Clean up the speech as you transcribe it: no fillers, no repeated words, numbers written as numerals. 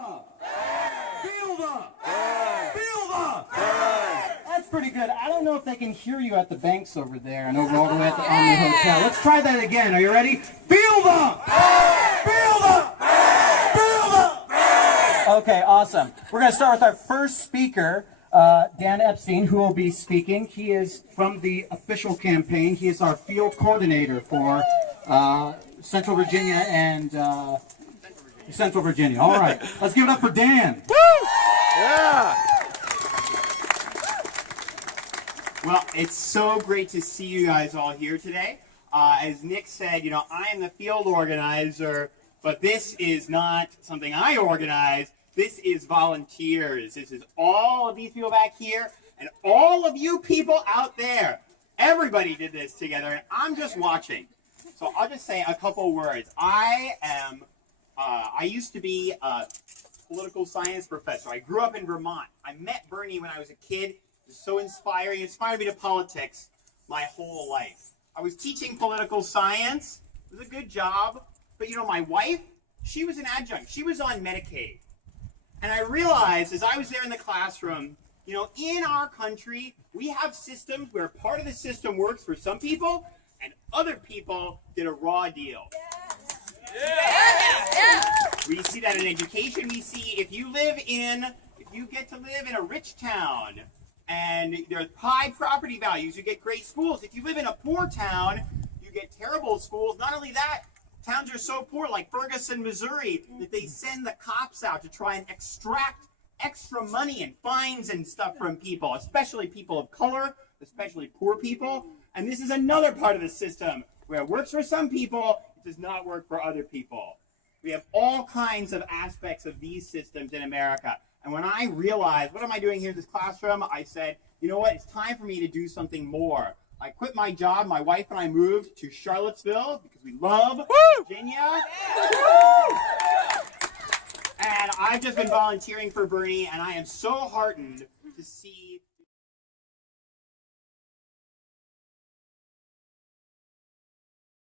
Feel the. Feel the. That's pretty good. I don't know if they can hear you at the banks over there and over all the way at the Omni Hotel. Let's try that again. Are you ready? Feel the. Feel the. Feel the. Okay, awesome. We're going to start with our first speaker, Dan Epstein, who will be speaking. He is from the official campaign. He is our field coordinator for Central Virginia and Central Virginia. All right, let's give it up for Dan. Woo! Yeah. Well, it's so great to see you guys all here today. As Nick said, you know, I am the field organizer, but this is not something I organize. This is volunteers. This is all of these people back here and all of you people out there. Everybody did this together, and I'm just watching. So I'll just say a couple words. I used to be a political science professor. I grew up in Vermont. I met Bernie when I was a kid. It was so inspiring. It inspired me to politics my whole life. I was teaching political science. It was a good job. But you know, my wife, she was an adjunct. She was on Medicaid. And I realized as I was there in the classroom, you know, in our country, we have systems where part of the system works for some people and other people get a raw deal. We see that in education. We see if you get to live in a rich town and there's high property values, you get great schools. If you live in a poor town, you get terrible schools. Not only that, towns are so poor, like Ferguson, Missouri, that they send the cops out to try and extract extra money and fines and stuff from people, especially people of color, especially poor people. And this is another part of the system where it works for some people, it does not work for other people. We have all kinds of aspects of these systems in America. And when I realized, what am I doing here in this classroom? I said, you know what, it's time for me to do something more. I quit my job. My wife and I moved to Charlottesville because we love Virginia. And I've just been volunteering for Bernie, and I am so heartened to see